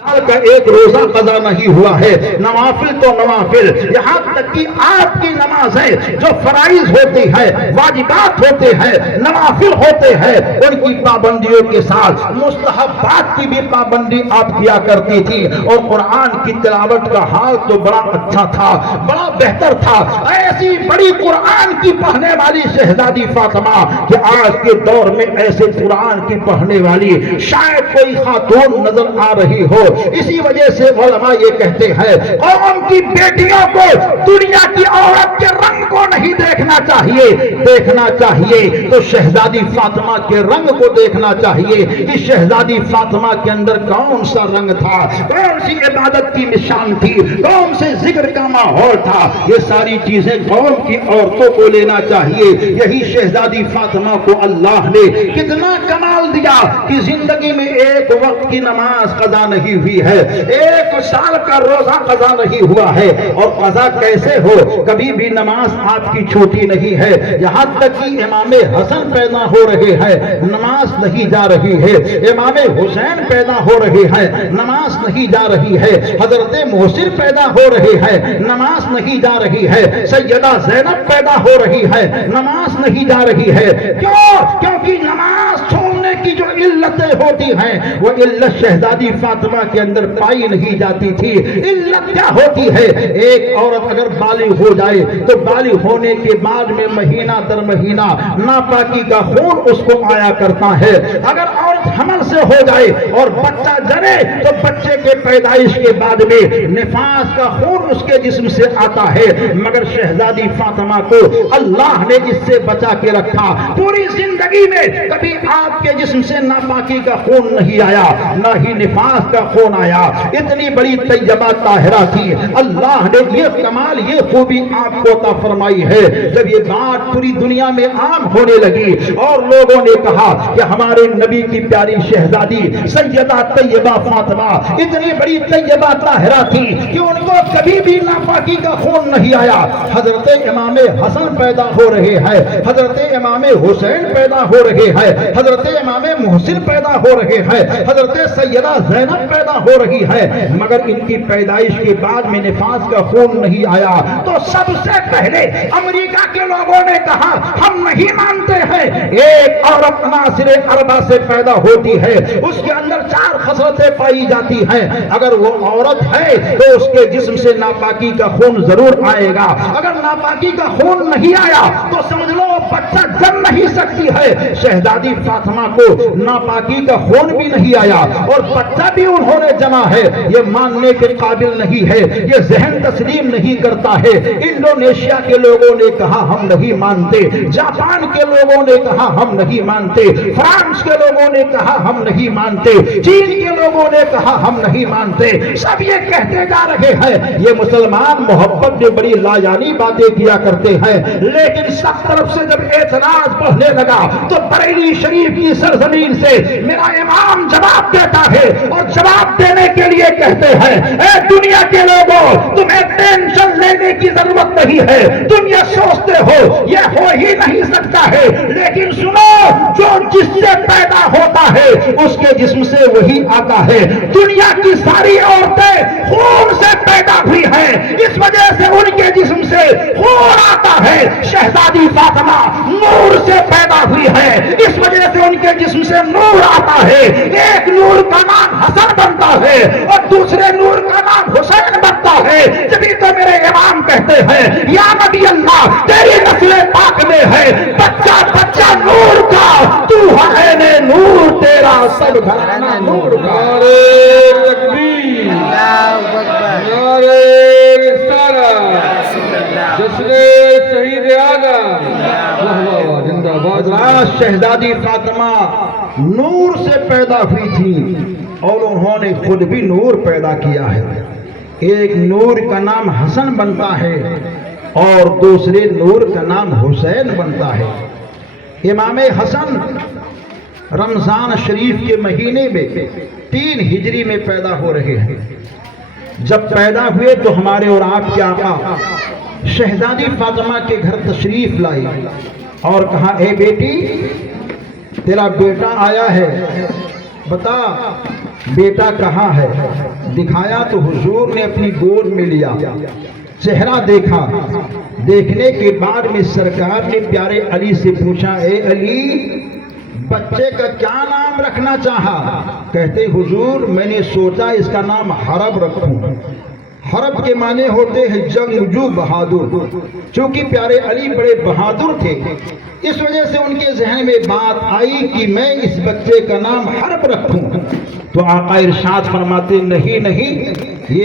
سال کا ایک روزہ قضا نہیں ہوا ہے، نوافل تو نوافل، یہاں تک کہ آپ کی نمازیں جو فرائض ہوتی ہے، واجبات ہوتے ہیں، نوافل ہوتے ہیں، ان کی پابندیوں کے ساتھ مستحبات کی بھی پابندی آپ کیا کرتی تھی، اور قرآن کی تلاوت کا حال تو بڑا اچھا تھا، بڑا بہتر تھا۔ ایسی بڑی قرآن کی پڑھنے والی شہزادی فاطمہ کہ آج کے دور میں ایسے قرآن کی پڑھنے والی شاید کوئی خاتون نظر آ رہی ہو۔ اسی وجہ سے علماء یہ کہتے ہیں قوم کی بیٹیوں کو دنیا کی عورت کے رنگ کو نہیں دیکھنا چاہیے، دیکھنا چاہیے تو شہزادی فاطمہ کے رنگ کو دیکھنا چاہیے کہ شہزادی فاطمہ کے اندر کون سا رنگ تھا، کون سی عبادت کی نشان تھی، کون سے ذکر کا ماحول تھا۔ یہ ساری چیزیں قوم کی عورتوں کو لینا چاہیے۔ یہی شہزادی فاطمہ کو اللہ نے کتنا کمال دیا کہ زندگی میں ایک وقت کی نماز قضا نہیں ہوئی ہے، ایک سال کا روزہ قضا نہیں ہوا ہے، اور قضا کیسے ہو، کبھی بھی نماز آپ کی چھوٹی نہیں ہے۔ یہاں تک کہ امام حسن پیدا ہو رہے ہیں، نماز نہیں جا رہی ہے، امام حسین پیدا ہو رہے ہیں، نماز نہیں جا رہی ہے، حضرت محسن پیدا ہو رہے ہیں، نماز نہیں جا رہی ہے، سیدہ زینب پیدا ہو رہی ہے، نماز نہیں جا رہی ہے۔ کیوں؟ کیونکہ نماز چھوڑنے کی جو علتیں ہوتی ہیں وہ علت شہزادی فاطمہ کے اندر پائی نہیں جاتی تھی۔ علت کیا ہوتی ہے؟ ایک عورت اگر بالغ ہو جائے تو بالغ ہونے کے بعد میں مہینہ در مہینہ ناپاکی کا خون اس کو آیا کرتا ہے۔ اگر عورت حمل سے ہو جائے اور بچہ جنے تو بچے کے پیدائش کے بعد میں نفاس کا خون اس کے جسم سے آتا ہے، مگر شہزادی فاطمہ کو اللہ نے اس سے بچا کے رکھا۔ پوری زندگی میں کبھی آپ کے جسم سے ناپاکی کا خون نہیں آیا، نہ ہی نفاس کا خون آیا۔ اتنی بڑی طیبہ طاہرہ تھی، اللہ نے یہ کمال، یہ خوبی آپ کو عطا فرمائی ہے۔ جب یہ بات پوری دنیا میں عام ہونے لگی اور لوگوں نے کہا کہ ہمارے نبی کی پیاری شہزادی سیدہ طیبہ فاطمہ اتنی بڑی طیبہ طاہرہ تھی کہ ان کو کبھی بھی ناپاکی کا خون نہیں آیا۔ حضرت امام حسن پیدا ہو رہے ہیں، حضرت امام حسین پیدا ہو رہے ہیں، حضرت امام محسن پیدا ہو رہے ہیں، حضرت سیدہ زینب پیدا ہو رہی ہے، مگر ان کی پیدائش کے بعد میں نفاس کا خون نہیں آیا۔ تو سب سے پہلے امریکہ کے لوگوں نے کہا ہم نہیں مانتے ہیں، ایک عورت عناصر اربعہ سے پیدا ہوتی ہے، اس کے اندر 4 خصلتیں پائی جاتی ہیں، اگر وہ عورت ہے تو اس کے جسم سے ناپاکی کا خون ضرور آئے گا، اگر ناپاکی کا خون نہیں آیا تو سمجھ لو بچہ جن نہیں سکتی ہے۔ شہزادی فاطمہ کو ناپاکی کا خون بھی نہیں آیا اور بچہ بھی انہوں نے جنا ہے، یہ ماننے کے قابل نہیں ہے، یہ ذہن تسلیم نہیں کرتا ہے۔ انڈونیشیا کے لوگوں نے کہا ہم نہیں مانتے، جاپان کے لوگوں نے کہا ہم نہیں مانتے، فرانس کے لوگوں نے کہا ہم نہیں مانتے، چین کے لوگوں نے کہا ہم نہیں مانتے، سب یہ کہتے جا رہے ہیں۔ یہ مسلمان محبت میں بڑی لایانی باتیں کیا کرتے ہیں، لیکن سب طرف سے جب اعتراض بڑھنے لگا تو بریلی شریف کی سرزمین سے میرا امام جواب دیتا ہے، اور جواب دینے کے لیے کہتے ہیں اے دنیا کے لوگوں تمہیں ٹینشن لینے کی ضرورت نہیں ہے، تم یہ سوچتے ہو یہ ہو ہی نہیں سکتا ہے، لیکن سنو جو جس سے پیدا ہوتا ہے اس کے جسم سے وہی آتا ہے۔ دنیا کی ساری عورتیں خون سے پیدا ہوئی ہیں، اس وجہ سے ان کے جسم سے خون آتا ہے۔ شہزادی فاطمہ نور سے پیدا ہوئی ہے، اس وجہ سے ان کے جسم سے نور آتا ہے۔ ایک نور کا نام حسن بنتا ہے اور دوسرے نور کا نام حسین بنتا ہے۔ جبھی تو میرے امام کہتے ہیں یا نبی اللہ تیری نسل پاک میں ہے بچہ بچہ نور کا، تو ہے نور تیرا سب گھرانا نور کا۔ نعرہ تکبیر، نعرہ رسالت، جشن شہید اعظم، زندہ باد۔ شہزادی فاطمہ نور سے پیدا ہوئی تھی اور انہوں نے خود بھی نور پیدا کیا ہے۔ ایک نور کا نام حسن بنتا ہے اور دوسرے نور کا نام حسین بنتا ہے۔ امام حسن رمضان شریف کے مہینے میں 3 ہجری میں پیدا ہو رہے ہیں۔ جب پیدا ہوئے تو ہمارے اور آپ کے آقا شہزادی فاطمہ کے گھر تشریف لائی اور کہا اے بیٹی تیرا بیٹا آیا ہے، بتا بیٹا کہاں ہے؟ دکھایا تو حضور نے اپنی گود میں لیا، چہرہ دیکھا، دیکھنے کے بعد میں سرکار نے پیارے علی سے پوچھا، اے علی بچے کا کیا نام رکھنا چاہا؟ کہتے حضور میں نے سوچا اس کا نام حرب رکھوں۔ حرب کے معنی ہوتے ہیں جنگجو بہادر، چونکہ پیارے علی بڑے بہادر تھے، اس وجہ سے ان کے ذہن میں بات آئی کہ میں اس بچے کا نام حرب رکھوں۔ تو آقا ارشاد فرماتے نہیں نہیں، یہ